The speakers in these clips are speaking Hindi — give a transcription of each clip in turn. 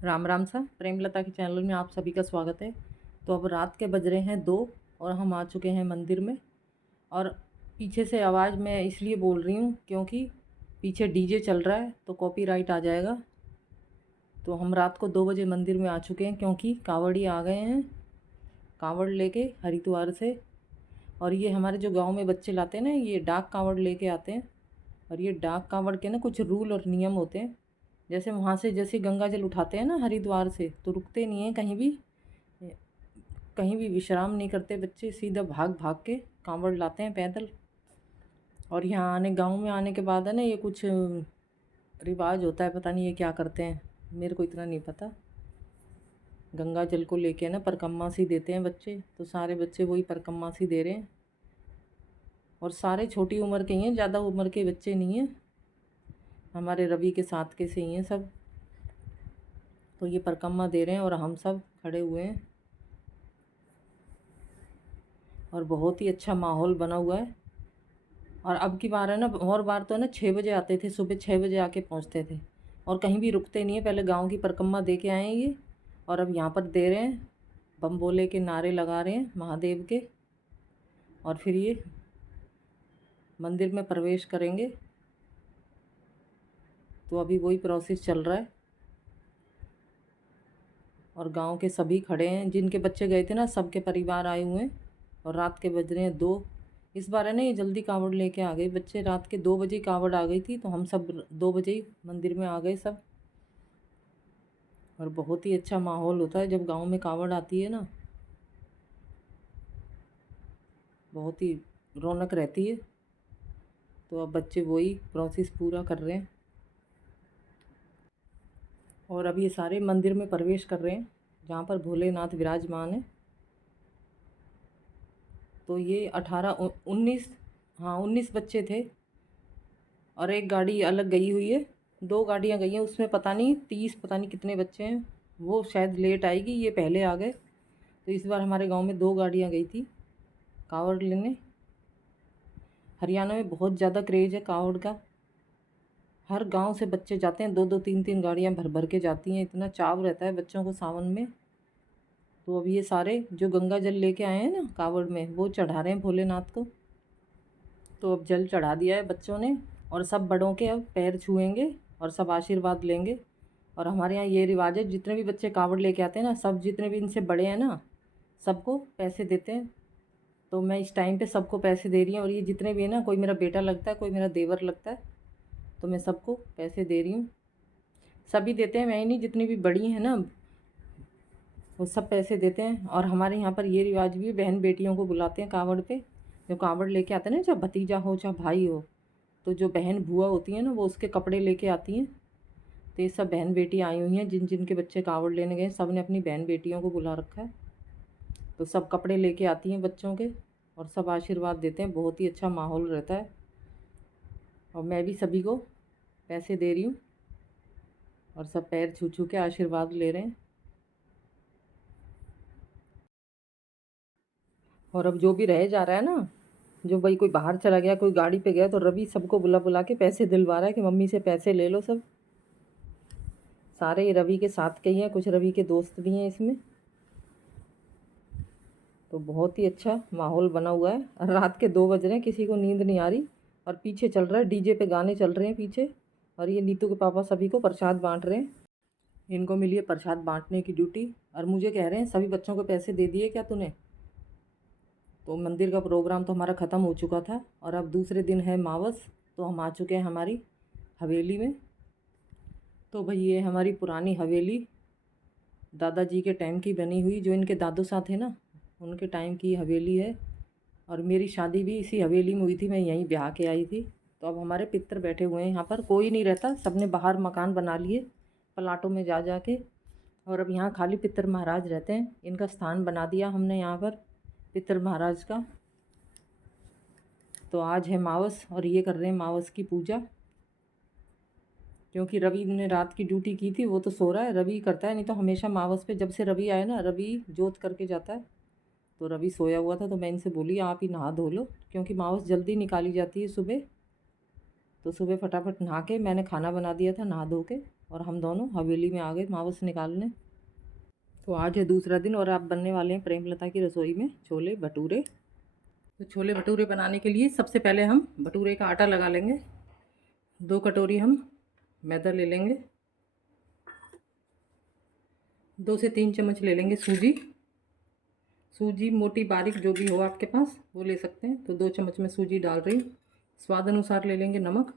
राम राम सा प्रेमलता के चैनल में आप सभी का स्वागत है। तो अब रात के बज रहे हैं 2 और हम आ चुके हैं मंदिर में। और पीछे से आवाज़ मैं इसलिए बोल रही हूँ क्योंकि पीछे डीजे चल रहा है तो कॉपीराइट आ जाएगा। तो हम रात को 2 बजे मंदिर में आ चुके हैं क्योंकि कांवड़ी आ गए हैं कांवड़ लेके हरिद्वार से। और ये हमारे जो गांव में बच्चे लाते हैं ना, ये डाक कांवड़ लेके आते हैं। और ये डाक कांवड़ के ना कुछ रूल और नियम होते हैं। जैसे वहाँ से जैसे गंगा जल उठाते हैं ना हरिद्वार से, तो रुकते नहीं हैं कहीं भी विश्राम नहीं करते बच्चे, सीधा भाग भाग के कांवड़ लाते हैं पैदल। और यहाँ आने गांव में आने के बाद है ना, ये कुछ रिवाज होता है, पता नहीं ये क्या करते हैं, मेरे को इतना नहीं पता। गंगा जल को लेके ना परिक्रमा सी देते हैं बच्चे, तो सारे बच्चे वही परिक्रमा सी दे रहे हैं। और सारे छोटी उम्र के ही हैं, ज़्यादा उम्र के बच्चे नहीं हैं, हमारे रवि के साथ के से ही हैं सब। तो ये परिक्रमा दे रहे हैं और हम सब खड़े हुए हैं। और बहुत ही अच्छा माहौल बना हुआ है। और अब की बार है ना, और बार तो है ना 6 बजे आते थे, सुबह 6 बजे आके पहुंचते थे। और कहीं भी रुकते नहीं है, पहले गांव की परिक्रमा दे के आए हैं ये, और अब यहाँ पर दे रहे हैं, बम बोले के नारे लगा रहे हैं महादेव के। और फिर ये मंदिर में प्रवेश करेंगे। तो अभी वही प्रोसेस चल रहा है। और गांव के सभी खड़े हैं, जिनके बच्चे गए थे ना सबके परिवार आए हुए हैं। और रात के बज रहे हैं 2। इस बार है ना ये जल्दी कांवड़ लेके आ गए बच्चे, रात के 2 बजे कांवड़ आ गई थी, तो हम सब 2 बजे ही मंदिर में आ गए सब। और बहुत ही अच्छा माहौल होता है जब गांव में कांवड़ आती है ना, बहुत ही रौनक रहती है। तो अब बच्चे वही प्रोसेस पूरा कर रहे हैं। और अब ये सारे मंदिर में प्रवेश कर रहे हैं जहाँ पर भोलेनाथ विराजमान है। तो ये 19, हाँ 19 बच्चे थे। और एक गाड़ी अलग गई हुई है, 2 गाड़ियाँ गई हैं, उसमें पता नहीं 30 पता नहीं कितने बच्चे हैं। वो शायद लेट आएगी, ये पहले आ गए। तो इस बार हमारे गांव में 2 गाड़ियाँ गई थी कांवड़ लेने। हरियाणा में बहुत ज़्यादा क्रेज़ है कांवड़ का। हर गांव से बच्चे जाते हैं, 2-2 3-3 गाड़ियाँ भर भर के जाती हैं, इतना चाव रहता है बच्चों को सावन में। तो अब ये सारे जो गंगा जल लेके आए हैं ना कांवड़ में, वो चढ़ा रहे हैं भोलेनाथ को। तो अब जल चढ़ा दिया है बच्चों ने, और सब बड़ों के अब पैर छुएंगे और सब आशीर्वाद लेंगे। और हमारे यहाँ ये रिवाज है, जितने भी बच्चे कांवड़ लेके आते हैं ना, सब जितने भी इनसे बड़े हैं ना, सबको पैसे देते हैं। तो मैं इस टाइम पे सबको पैसे दे रही हूँ। और ये जितने भी है ना, कोई मेरा बेटा लगता है, कोई मेरा देवर लगता है, तो मैं सबको पैसे दे रही हूँ। सभी देते हैं, मैं ही नहीं, जितनी भी बड़ी हैं ना वो सब पैसे देते हैं। और हमारे यहाँ पर ये रिवाज भी है, बहन बेटियों को बुलाते हैं कांवड़ पे। जो कांवड़ लेके आते हैं ना, चाहे भतीजा हो चाहे भाई हो, तो जो बहन बुआ होती हैं ना, वो उसके कपड़े लेके आती हैं। तो ये सब बहन बेटी आई हुई हैं, जिन जिन के बच्चे कांवड़ लेने गए, सब ने अपनी बहन बेटियों को बुला रखा है। तो सब कपड़े लेके आती हैं बच्चों के, और सब आशीर्वाद देते हैं, बहुत ही अच्छा माहौल रहता है। और मैं भी सभी को पैसे दे रही हूँ, और सब पैर छू छू के आशीर्वाद ले रहे हैं। और अब जो भी रह जा रहा है ना, जो भाई कोई बाहर चला गया, कोई गाड़ी पे गया, तो रवि सबको बुला बुला के पैसे दिलवा रहा है कि मम्मी से पैसे ले लो सब। सारे रवि के साथ के ही हैं, कुछ रवि के दोस्त भी हैं इसमें। तो बहुत ही अच्छा माहौल बना हुआ है। रात के 2 बज रहे हैं, किसी को नींद नहीं आ रही। और पीछे चल रहा है डीजे पे गाने चल रहे हैं पीछे। और ये नीतू के पापा सभी को प्रसाद बांट रहे हैं। इनको मिली है प्रसाद बांटने की ड्यूटी। और मुझे कह रहे हैं सभी बच्चों को पैसे दे दिए क्या तूने। तो मंदिर का प्रोग्राम तो हमारा ख़त्म हो चुका था, और अब दूसरे दिन है मावस। तो हम आ चुके हैं हमारी हवेली में। तो भाई ये हमारी पुरानी हवेली दादाजी के टाइम की बनी हुई, जो इनके दादू साथ थे ना, उनके टाइम की हवेली है। और मेरी शादी भी इसी हवेली में हुई थी, मैं यहीं ब्याह के आई थी। तो अब हमारे पितर बैठे हुए हैं यहाँ पर, कोई नहीं रहता, सबने बाहर मकान बना लिए प्लाटों में जा जा के। और अब यहाँ खाली पितर महाराज रहते हैं, इनका स्थान बना दिया हमने यहाँ पर पितर महाराज का। तो आज है मावस, और ये कर रहे हैं मावस की पूजा। क्योंकि रवि ने रात की ड्यूटी की थी, वो तो सो रहा है, रवि करता है, नहीं तो हमेशा मावस पे, जब से रवि आया ना, रवि जोत करके जाता है। तो रवि सोया हुआ था, तो मैं इनसे बोली आप ही नहा धो लो, क्योंकि मावस जल्दी निकाली जाती है सुबह। तो सुबह फटाफट नहा के मैंने खाना बना दिया था नहा धो के। और हम दोनों हवेली में आ गए मावस निकालने। तो आज है दूसरा दिन और आप बनने वाले हैं प्रेमलता की रसोई में छोले भटूरे। तो छोले भटूरे बनाने के लिए सबसे पहले हम भटूरे का आटा लगा लेंगे। 2 कटोरी हम मैदा ले लेंगे। 2 से 3 चम्मच ले लेंगे सूजी। सूजी मोटी बारीक जो भी हो आपके पास वो ले सकते हैं। तो 2 चम्मच में सूजी डाल रही। स्वाद अनुसार ले लेंगे नमक।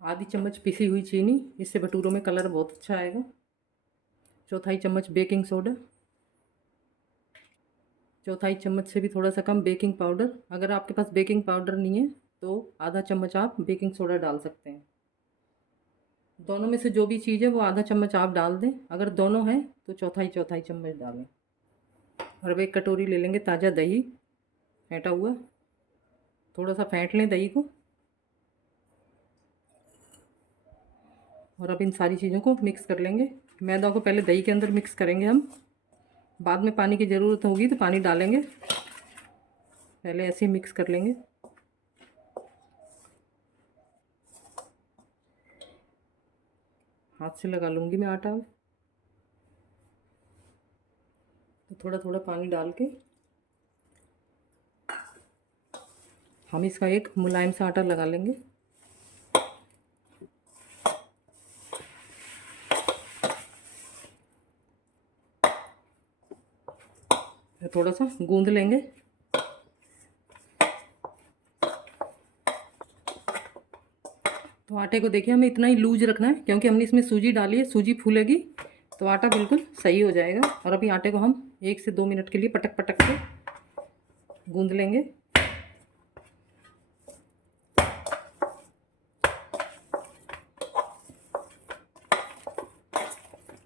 आधी चम्मच पिसी हुई चीनी, इससे भटूरों में कलर बहुत अच्छा आएगा। चौथाई चम्मच बेकिंग सोडा। चौथाई चम्मच से भी थोड़ा सा कम बेकिंग पाउडर। अगर आपके पास बेकिंग पाउडर नहीं है तो आधा चम्मच आप बेकिंग सोडा डाल सकते हैं। दोनों में से जो भी चीज़ है वो आधा चम्मच आप डाल दें। अगर दोनों हैं तो चौथाई चौथाई चम्मच डालें। और अब 1 कटोरी ले लेंगे ताज़ा दही फेंटा हुआ। थोड़ा सा फेंट लें दही को। और अब इन सारी चीज़ों को मिक्स कर लेंगे। मैदा को पहले दही के अंदर मिक्स करेंगे हम, बाद में पानी की ज़रूरत होगी तो पानी डालेंगे। पहले ऐसे ही मिक्स कर लेंगे। हाथ से लगा लूँगी मैं आटा। तो थोड़ा थोड़ा पानी डाल के हम इसका एक मुलायम सा आटा लगा लेंगे। थोड़ा सा गूंद लेंगे। तो आटे को देखिए हमें इतना ही लूज रखना है क्योंकि हमने इसमें सूजी डाली है। सूजी फूलेगी तो आटा बिल्कुल सही हो जाएगा। और अभी आटे को हम 1 से 2 मिनट के लिए पटक पटक के गूंद लेंगे।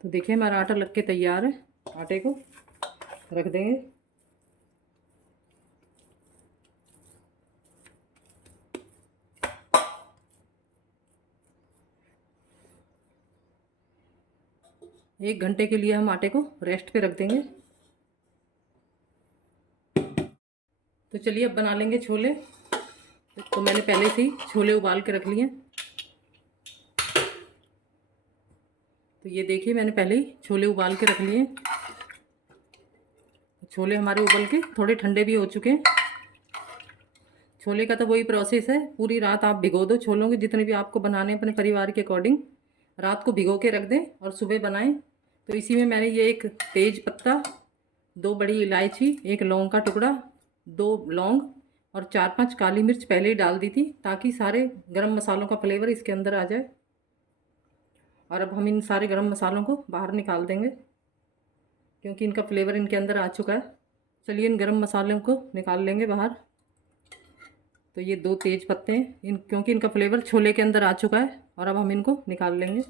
तो देखिए हमारा आटा लग के तैयार है। आटे को रख देंगे। एक घंटे के लिए हम आटे को रेस्ट पे रख देंगे। तो चलिए अब बना लेंगे छोले। तो मैंने पहले से ही छोले उबाल के रख लिए। तो ये देखिए मैंने पहले ही छोले उबाल के रख लिए। छोले हमारे उबल के थोड़े ठंडे भी हो चुके हैं। छोले का तो वही प्रोसेस है, पूरी रात आप भिगो दो छोलों के, जितने भी आपको बनाने अपने परिवार के अकॉर्डिंग रात को भिगो के रख दें और सुबह बनाएं। तो इसी में मैंने ये 1 तेज पत्ता, 2 बड़ी इलायची, 1 लौंग का टुकड़ा, 2 लौंग और 4-5 काली मिर्च पहले ही डाल दी थी ताकि सारे गरम मसालों का फ्लेवर इसके अंदर आ जाए। और अब हम इन सारे गरम मसालों को बाहर निकाल देंगे क्योंकि इनका फ्लेवर इनके अंदर आ चुका है। चलिए इन गरम मसालों को निकाल लेंगे बाहर। तो ये 2 तेज पत्ते हैं क्योंकि इनका फ्लेवर छोले के अंदर आ चुका है। और अब हम इनको निकाल लेंगे।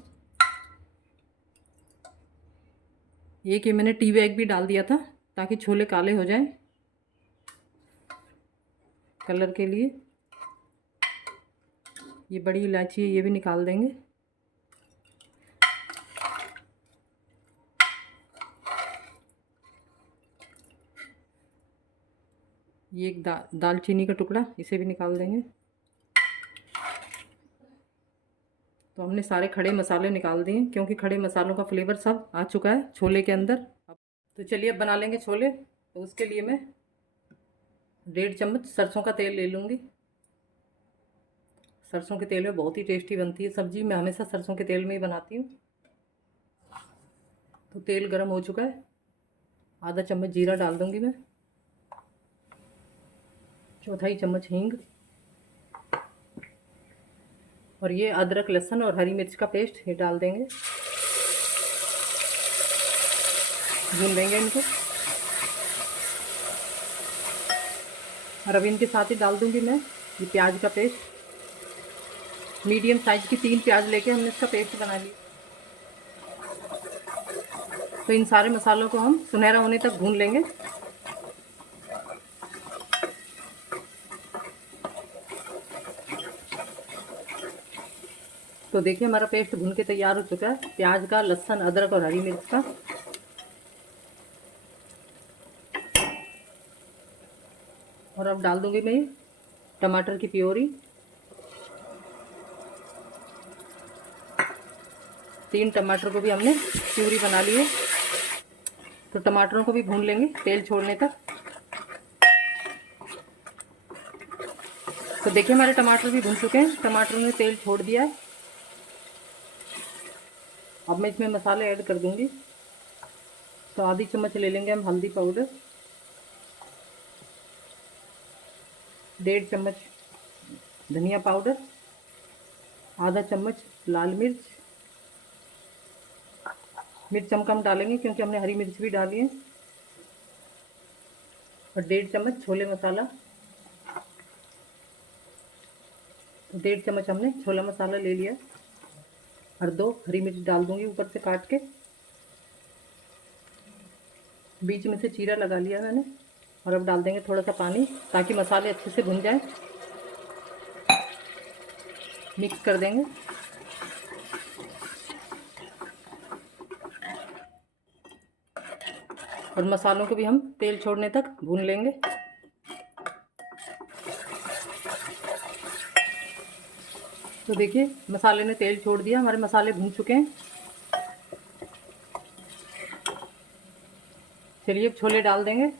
ये मैंने टी बैग भी डाल दिया था ताकि छोले काले हो जाएं कलर के लिए। ये बड़ी इलायची है, ये भी निकाल देंगे। ये एक दालचीनी का टुकड़ा, इसे भी निकाल देंगे। तो हमने सारे खड़े मसाले निकाल दिए क्योंकि खड़े मसालों का फ्लेवर सब आ चुका है छोले के अंदर। तो चलिए अब बना लेंगे छोले। तो उसके लिए मैं 1.5 चम्मच सरसों का तेल ले लूँगी। सरसों के तेल में बहुत ही टेस्टी बनती है सब्जी। मैं हमेशा सरसों के तेल में ही बनाती हूँ। तो तेल गर्म हो चुका है। आधा चम्मच जीरा डाल दूँगी मैं। चौथाई चम्मच हींग। और ये अदरक लहसुन और हरी मिर्च का पेस्ट ये डाल देंगे। भून लेंगे इनको। और अब इनके साथ ही डाल दूंगी मैं ये प्याज का पेस्ट। मीडियम साइज की 3 प्याज लेके हमने इसका पेस्ट बना लिया। तो इन सारे मसालों को हम सुनहरा होने तक भून लेंगे। तो देखिए हमारा पेस्ट भून के तैयार हो चुका है, प्याज का, लहसुन, अदरक और हरी मिर्च का। और अब डाल दूंगी मैं टमाटर की प्योरी। 3 टमाटर को भी हमने प्यूरी बना ली है। तो टमाटरों को भी भून लेंगे तेल छोड़ने तक। तो देखिए हमारे टमाटर भी भून चुके हैं, टमाटरों ने तेल छोड़ दिया है। अब मैं इसमें मसाले ऐड कर दूंगी। तो आधी चम्मच ले लेंगे हम हल्दी पाउडर, 1.5 चम्मच धनिया पाउडर, आधा चम्मच लाल मिर्च। मिर्च हम कम डालेंगे क्योंकि हमने हरी मिर्च भी डाली है। और 1.5 चम्मच छोले मसाला। तो 1.5 चम्मच हमने छोला मसाला ले लिया। और 2 हरी मिर्च डाल दूंगी ऊपर से काट के, बीच में से चीरा लगा लिया मैंने। और अब डाल देंगे थोड़ा सा पानी ताकि मसाले अच्छे से भुन जाए। मिक्स कर देंगे। और मसालों को भी हम तेल छोड़ने तक भून लेंगे। तो देखिए मसाले ने तेल छोड़ दिया, हमारे मसाले भून चुके हैं। चलिए अब छोले डाल देंगे।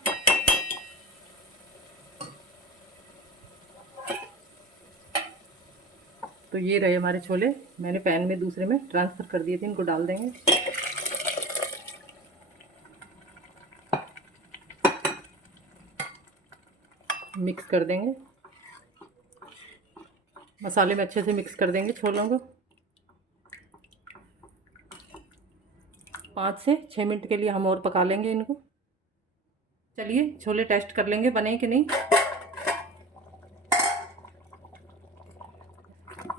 तो ये रहे हमारे छोले, मैंने पैन में दूसरे में ट्रांसफ़र कर दिए थे, इनको डाल देंगे। मिक्स कर देंगे, मसाले में अच्छे से मिक्स कर देंगे छोलों को। 5 से 6 मिनट के लिए हम और पका लेंगे इनको। चलिए छोले टेस्ट कर लेंगे बने कि नहीं।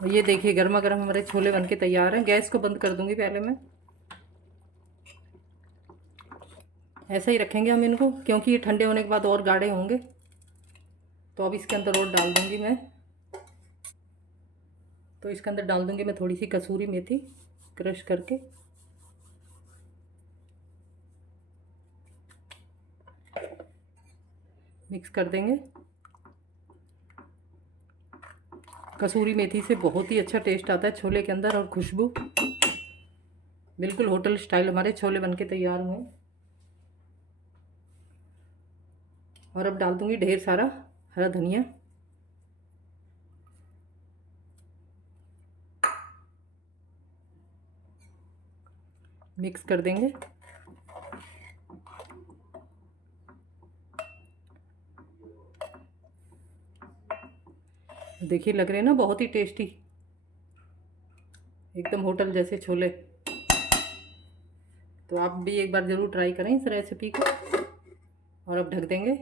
ये देखिए गर्मा गर्म हमारे छोले बनके तैयार हैं। गैस को बंद कर दूंगी पहले मैं। ऐसा ही रखेंगे हम इनको क्योंकि ये ठंडे होने के बाद और गाढ़े होंगे। तो अब इसके अंदर और डाल दूंगी मैं। तो इसके अंदर डाल दूंगी मैं थोड़ी सी कसूरी मेथी क्रश करके। मिक्स कर देंगे। कसूरी मेथी से बहुत ही अच्छा टेस्ट आता है छोले के अंदर और खुशबू। बिल्कुल होटल स्टाइल हमारे छोले बनके तैयार हुए। और अब डाल दूंगी ढेर सारा हरा धनिया। मिक्स कर देंगे। देखिए लग रहे हैं ना बहुत ही टेस्टी, एकदम होटल जैसे छोले। तो आप भी एक बार ज़रूर ट्राई करें इस रेसिपी को। और अब ढक देंगे।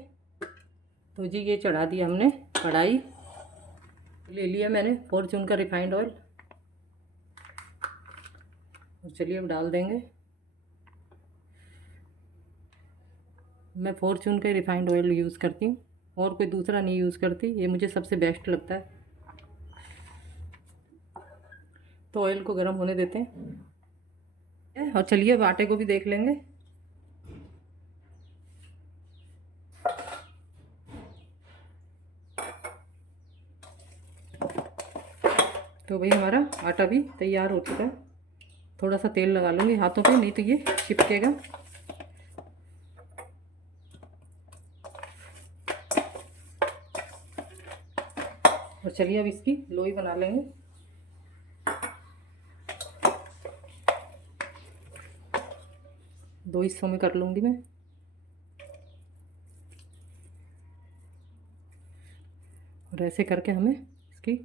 तो जी ये चढ़ा दिया हमने कढ़ाई, ले लिया मैंने फॉर्चून का रिफाइंड ऑयल। और चलिए अब डाल देंगे। मैं फॉर्चून का रिफाइंड ऑयल यूज़ करती हूँ और कोई दूसरा नहीं यूज़ करती, ये मुझे सबसे बेस्ट लगता है। तो ऑयल को गर्म होने देते हैं। और चलिए अब आटे को भी देख लेंगे। तो भाई हमारा आटा भी तैयार हो चुका है। थोड़ा सा तेल लगा लूँगी हाथों पे, नहीं तो ये चिपकेगा। और चलिए अब इसकी लोई बना लेंगे। दो हिस्सों में कर लूँगी मैं। और ऐसे करके हमें इसकी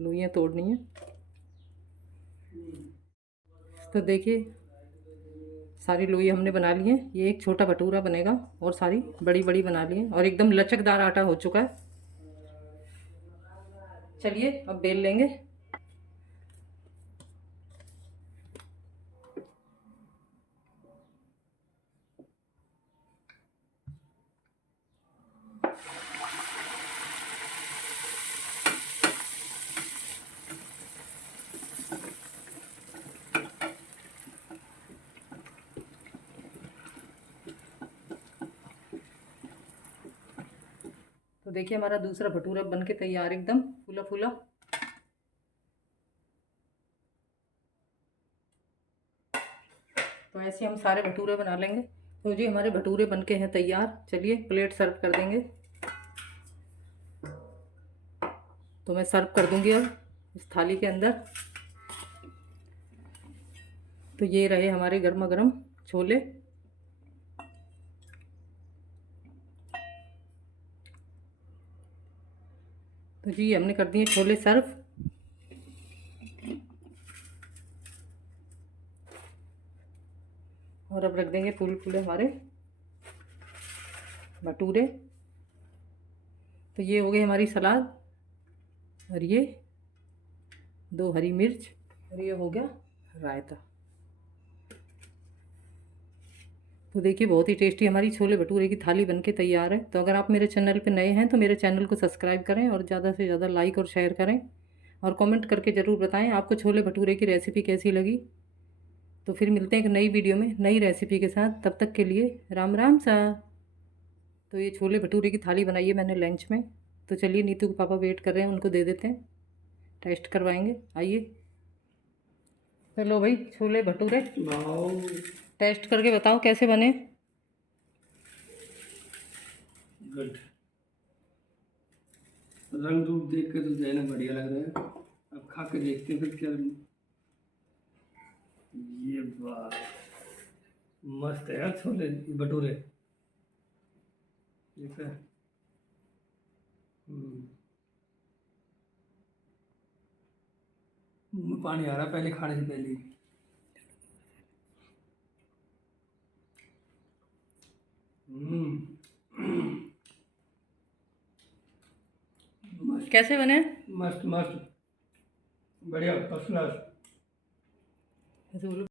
लोइयाँ तोड़नी है। तो देखिए सारी लोई हमने बना ली है। ये एक छोटा भटूरा बनेगा और सारी बड़ी बड़ी बना ली है और एकदम लचकदार आटा हो चुका है। चलिए अब बेल लेंगे। तो देखिए हमारा दूसरा भटूरा बनके तैयार, एकदम फूला फूला। तो ऐसे हम सारे भटूरे बना लेंगे। तो जी हमारे भटूरे बनके हैं तैयार। चलिए प्लेट सर्व कर देंगे। तो मैं सर्व कर दूंगी अब इस थाली के अंदर। तो ये रहे हमारे गर्मा गर्म छोले। तो जी हमने कर दिए छोले सर्व। और अब रख देंगे फूल फूले हमारे भटूरे। तो ये हो गई हमारी सलाद, और ये 2 हरी मिर्च, और ये हो गया रायता। तो देखिए बहुत ही टेस्टी हमारी छोले भटूरे की थाली बनके तैयार है। तो अगर आप मेरे चैनल पे नए हैं तो मेरे चैनल को सब्सक्राइब करें और ज़्यादा से ज़्यादा लाइक और शेयर करें, और कमेंट करके ज़रूर बताएं आपको छोले भटूरे की रेसिपी कैसी लगी। तो फिर मिलते हैं एक नई वीडियो में नई रेसिपी के साथ। तब तक के लिए राम राम सा। तो ये छोले भटूरे की थाली बनाई है मैंने लंच में। तो चलिए नीतू के पापा वेट कर रहे हैं, उनको दे देते हैं, टेस्ट करवाएंगे। आइए। चलो भाई छोले भटूरे टेस्ट करके बताओ कैसे बने। गुड। रंग रूप देख के तो जो है ना बढ़िया लग रहा है। अब खा के देखते हैं फिर क्या। ये बात मस्त है यार छोले भटूरे। ठीक है। मुंह में पानी आ रहा पहले खाने से पहले ही। मस्त कैसे बने? मस्त मस्त बढ़िया फर्स्ट क्लास।